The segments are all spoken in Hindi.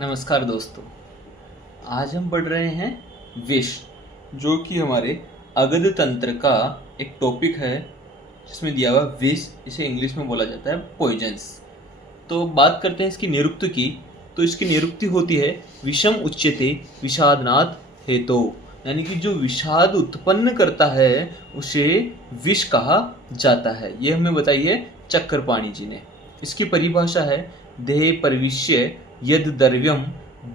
नमस्कार दोस्तों। आज हम पढ़ रहे हैं विष, जो कि हमारे अगध तंत्र का एक टॉपिक है जिसमें दिया हुआ विष। इसे इंग्लिश में बोला जाता है पॉइजन्स। तो बात करते हैं इसकी निरुक्ति की। तो इसकी निरुक्ति होती है विषम उच्यते विषादनात् हेतो, यानी कि जो विषाद उत्पन्न करता है उसे विष कहा जाता है। ये हमें बताई है चक्रपाणि जी ने। इसकी परिभाषा है देहे प्रविश्य यद द्रव्यम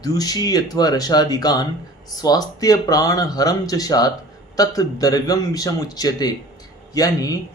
दूषी अथवा रसादिकान स्वास्थ्य प्राण हरम च स्यात् तत् द्रव्यम विषम उच्यते, यानी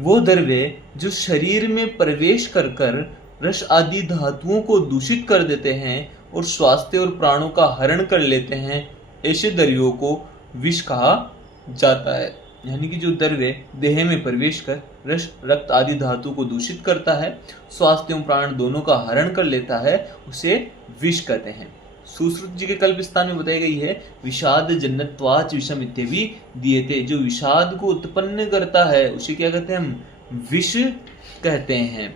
वो द्रव्य जो शरीर में प्रवेश कर कर रस आदि धातुओं को दूषित कर देते हैं और स्वास्थ्य और प्राणों का हरण कर लेते हैं, ऐसे द्रव्यों को विष कहा जाता है। यानी कि जो द्रव्य देह में प्रवेश कर रस रक्त आदि धातु को दूषित करता है, स्वास्थ्य एवं प्राण दोनों का हरण कर लेता है, उसे विष कहते हैं। सुश्रुत जी के कल्प स्थान में बताई गई है विषाद जन्नत्वाच विषम इत्यपि दीयते। जो विषाद को उत्पन्न करता है उसे क्या कहते हैं? हम विष कहते हैं।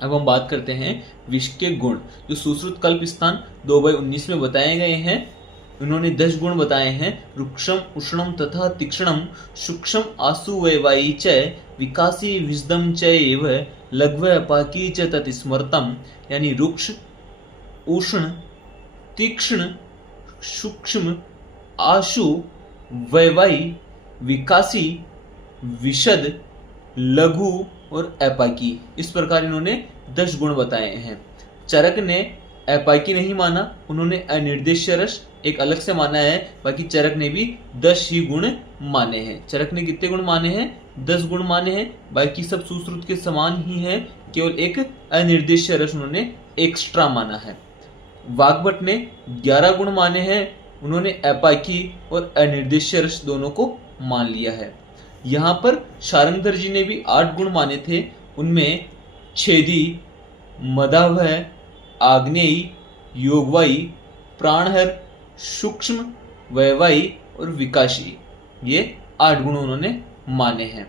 अब हम बात करते हैं विष के गुण, जो सुश्रुत कल्प स्थान 2/19 में बताए गए हैं। उन्होंने 10 गुण बताए हैं। रुक्षम उष्णम तथा तीक्ष्णम सूक्ष्म आसु वैवायी च विकासी विषदम च एव लघ्व अपाकी च तत्स्मृतम, यानी रुक्ष उष्ण तीक्ष्ण सूक्ष्म आशु वैवायी विकासी विशद लघु और अपाकी, इस प्रकार इन्होंने 10 गुण बताए हैं। चरक ने अपाकी नहीं माना, उन्होंने अनिर्देश्य रस एक अलग से माना है। बाकी चरक ने भी 10 ही गुण माने हैं। चरक ने कितने गुण माने हैं? 10 गुण माने हैं। बाकी सब सुश्रुत के समान ही है, केवल एक अनिर्देश्य रस उन्होंने एक्स्ट्रा माना है। वाग्भट ने 11 गुण माने हैं, उन्होंने अपाकी और अनिर्देश्य रस दोनों को मान लिया है। यहाँ पर शारंगधर जी ने भी 8 गुण माने थे। उनमें छेदी, मदावह, आग्नेयी, योगवाई, प्राणहर, सूक्ष्म, वैवाई और विकासी, ये 8 गुण उन्होंने माने हैं।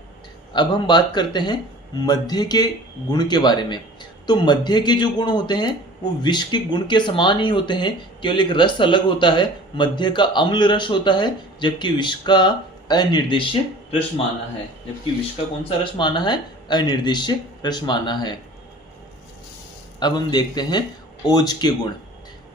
अब हम बात करते हैं मध्य के गुण के बारे में। तो मध्य के जो गुण होते हैं वो विष के गुण के समान ही होते हैं, केवल एक रस अलग होता है। मध्य का अम्ल रस होता है, जबकि विष का अनिर्देश्य रस माना है। जबकि विष का कौन सा रस माना है? अनिर्देश्य रस माना है। अब हम देखते हैं ओज के गुण।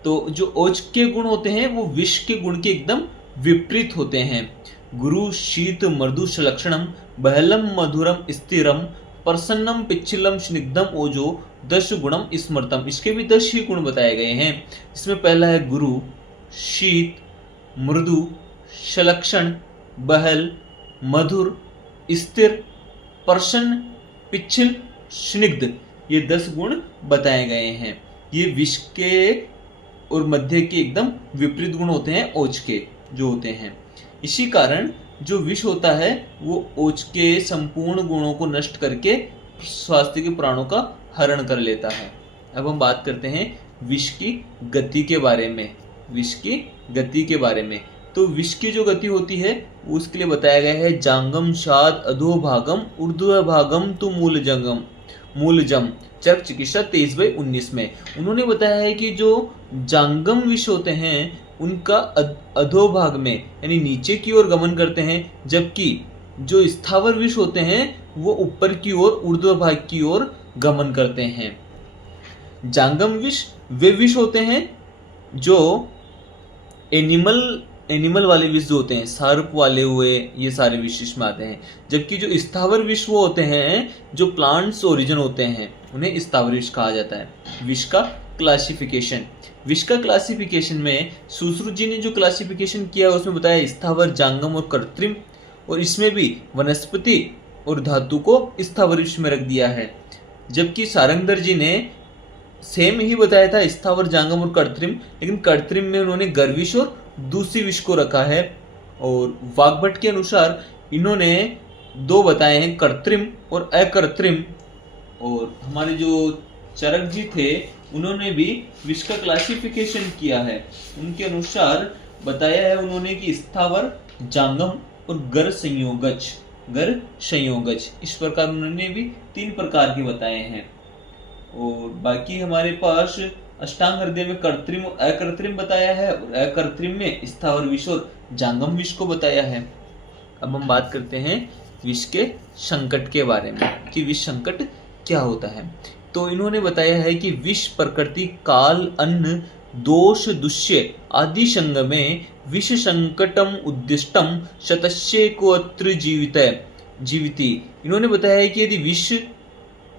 तो जो ओज के गुण होते हैं वो विष के गुण के एकदम विपरीत होते हैं। गुरु शीत मृदु सलक्षणम बहलम मधुरम स्थिरम प्रसन्नम पिच्छिलम स्निग्धम ओजो 10 गुणम स्मृतम। इसके भी 10 ही गुण बताए गए हैं। इसमें पहला है गुरु, शीत, मृदु, सलक्षण, बहल, मधुर, स्थिर, प्रसन्न, पिच्छिल, स्निग्ध, ये 10 गुण बताए गए हैं। ये विष के और मध्य के एकदम विपरीत गुण होते हैं, ओज के जो होते हैं। इसी कारण जो विष होता है वो ओज के संपूर्ण गुणों को नष्ट करके स्वास्थ्य के प्राणों का हरण कर लेता है। अब हम बात करते हैं विष की गति के बारे में। विष की गति के बारे में, तो विष की जो गति होती है उसके लिए बताया गया है जांगम शाद अधोभागम ऊर्ध्वभागम तु मूलजम। चरक चिकित्सा 23/19 में उन्होंने बताया है कि जो जांगम विष होते हैं उनका अधोभाग में यानी नीचे की ओर गमन करते हैं, जबकि जो स्थावर विष होते हैं वो ऊपर की ओर ऊर्ध्व भाग की ओर गमन करते हैं। जांगम विष वे विष होते हैं जो एनिमल वाले विष जो होते हैं, सर्प वाले हुए, ये सारे विष इसमें आते हैं। जबकि जो स्थावर विष वो होते हैं जो प्लांट्स ओरिजिन होते हैं, उन्हें स्थावर विष कहा जाता है। विष का क्लासिफिकेशन, विष का क्लासिफिकेशन में सुश्रुत जी ने जो क्लासिफिकेशन किया उसमें बताया स्थावर, जांगम और कृत्रिम, और इसमें भी वनस्पति और धातु को स्थावर विष में रख दिया है। जबकि शारंगधर जी ने सेम ही बताया था स्थावर, जांगम और कृत्रिम, लेकिन कृत्रिम में उन्होंने गर्विष और दूसरी विष को रखा है। और वाग्भट के अनुसार इन्होंने 2 बताए हैं, कृत्रिम और अकृत्रिम। और हमारे जो चरक जी थे उन्होंने भी विष का क्लासिफिकेशन किया है। उनके अनुसार बताया है उन्होंने कि स्थावर, जांगम और गर संयोगज, इस प्रकार उन्होंने भी 3 प्रकार के बताए हैं। और बाकी हमारे पास अष्टांग हृदय में कृत्रिम और अकृत्रिम बताया है, और अकृत्रिम में स्थावर विष और जांगम विष को बताया है। अब हम बात करते हैं विष के संकट के बारे में कि विष संकट क्या होता है। तो इन्होंने बताया है कि विष प्रकृति काल अन्न दोष दुष्य आदि संग में विष संकटम उद्दिष्टम शतस्येकोऽत्र जीविती। इन्होंने बताया है कि यदि विष,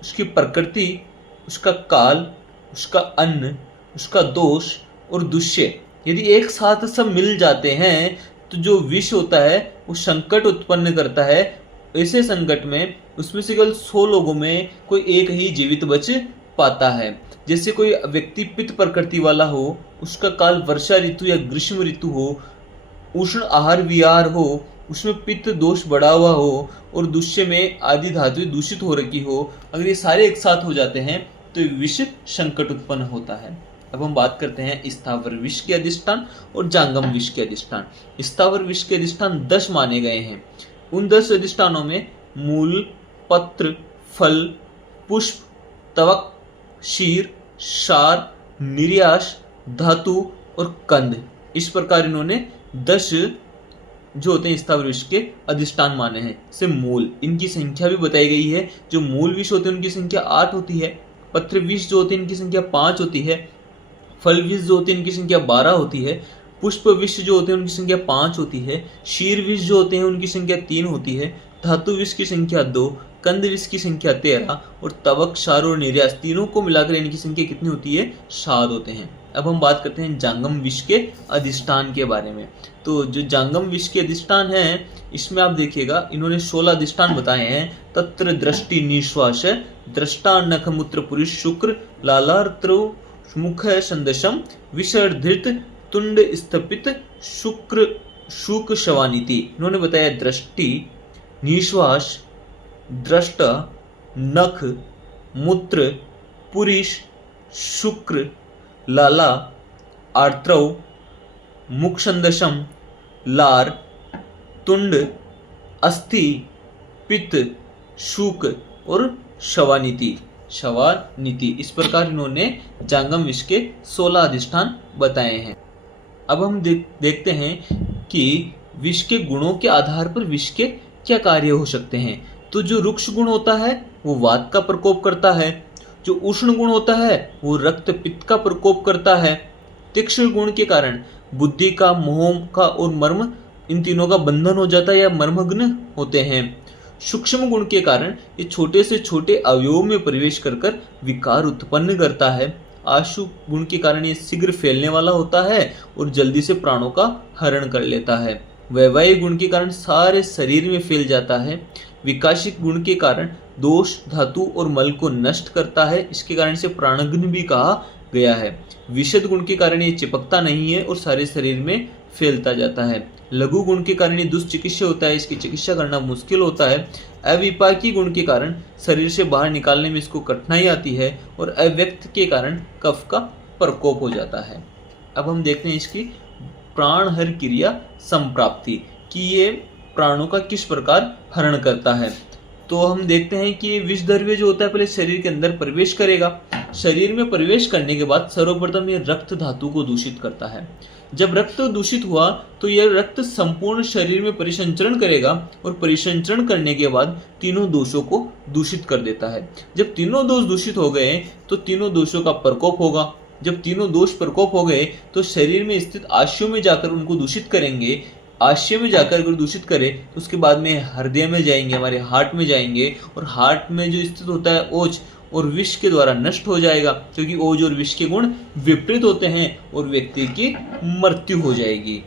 उसकी प्रकृति, उसका काल, उसका अन्न, उसका दोष और दुष्य यदि एक साथ सब मिल जाते हैं तो जो विष होता है वो संकट उत्पन्न करता है। ऐसे संकट में उसमें से केवल 100 लोगों में कोई एक ही जीवित बच पाता है। जैसे कोई व्यक्ति पित्त प्रकृति वाला हो, उसका काल वर्षा ऋतु या ग्रीष्म ऋतु हो, उष्ण आहार विहार हो, उसमें पित्त दोष बढ़ा हुआ हो और दुष्य में आदि धातु दूषित हो रखी हो, अगर ये सारे एक साथ हो जाते हैं तो विष संकट उत्पन्न होता है। अब हम बात करते हैं स्थावर विष के अधिष्ठान और जांगम विष के अधिष्ठान। स्थावर विष के अधिष्ठान 10 माने गए हैं। उन 10 अधिष्ठानों में मूल, पत्र, फल, पुष्प, तवक, शीर, सार, निर्यास, धातु और कंद, इस प्रकार इन्होंने 10 जो होते हैं स्थावर विष के अधिष्ठान माने हैं। से मूल, इनकी संख्या भी बताई गई है। जो मूल विष होते हैं उनकी संख्या 8 होती है। पत्र विष जो होते हैं इनकी संख्या 5 होती है। फल विष जो होते हैं इनकी संख्या 12 होती है। पुष्प विष जो होते हैं उनकी संख्या 5 होती है। शीर विष जो होते हैं उनकी संख्या 3 होती है। धातु विष की संख्या 2, कंद विष की संख्या 13 और तवक, सार और निर्यास तीनों को मिलाकर इनकी संख्या कितनी होती है? 7 होते हैं। अब हम बात करते हैं जांगम विष के अधिष्ठान के बारे में। तो जो जांगम विष के अधिष्ठान है, इसमें आप देखिएगा इन्होंने 16 अधिष्ठान बताए हैं। तत्र दृष्टि निश्वास, दृष्टा नख मूत्र पुरुष शुक्र, लालार्त्र मुख संदशम, विसर्धित तुंड स्थपित शुक्र शुक शवानिति। इन्होंने बताया दृष्टि, निश्वास, दृष्टा, नख, मूत्र, पुरुष, शुक्र, लाला, आर्त्रव, मुख संदशम, लार, तुंड, अस्थि, पित्त, शुक और शवानिति। इस प्रकार इन्होंने जांगम विष के 16 अधिष्ठान बताए हैं। अब हम देखते हैं कि विष के गुणों के आधार पर विष के क्या कार्य हो सकते हैं। तो जो रुक्ष गुण होता है वो वात का प्रकोप करता है। जो उष्ण गुण होता है वो रक्त पित्त का प्रकोप करता है। तीक्ष्ण गुण के कारण बुद्धि का, मोह का और मर्म, इन तीनों का बंधन हो जाता है या मर्मग्न होते हैं। सूक्ष्म गुण के कारण ये छोटे से छोटे अवयवों में प्रवेश कर विकार उत्पन्न करता है। आशु गुण के कारण ये शीघ्र फैलने वाला होता है और जल्दी से प्राणों का हरण कर लेता है। वैवाहिक गुण के कारण सारे शरीर में फैल जाता है। विकासिक गुण के कारण दोष, धातु और मल को नष्ट करता है, इसके कारण से प्राणघ्न भी कहा गया है। विशद गुण के कारण ये चिपकता नहीं है और सारे शरीर में फैलता जाता है। लघु गुण के कारण ये दुष्चिकित्सा होता है, इसकी चिकित्सा करना मुश्किल होता है। अविपाकी गुण के कारण शरीर से बाहर निकालने में इसको कठिनाई आती है और अव्यक्त के कारण कफ का प्रकोप हो जाता है। अब हम देखते हैं इसकी प्राणहर क्रिया संप्राप्ति कि ये प्राणों का किस प्रकार हरण करता है। तो हम देखते हैं कि विष द्रव्य जो होता है पहले शरीर के अंदर प्रवेश करेगा। शरीर में प्रवेश करने के बाद सर्वप्रथम ये रक्त धातु को दूषित करता है। जब रक्त दूषित हुआ तो यह रक्त संपूर्ण शरीर में परिसंचरण करेगा और परिसंचरण करने के बाद तीनों दोषों को दूषित कर देता है। जब तीनों दोष दूषित हो गए तो तीनों दोषों का प्रकोप होगा। जब तीनों दोष प्रकोप हो गए तो शरीर में स्थित आशयों में जाकर उनको दूषित करेंगे। आशय में जाकर अगर दूषित करें तो उसके बाद में हृदय में जाएंगे, हमारे हार्ट में जाएंगे और हार्ट में जो स्थित होता है ओज और विष के द्वारा नष्ट हो जाएगा, क्योंकि ओज और विष के गुण विपरीत होते हैं और व्यक्ति की मृत्यु हो जाएगी।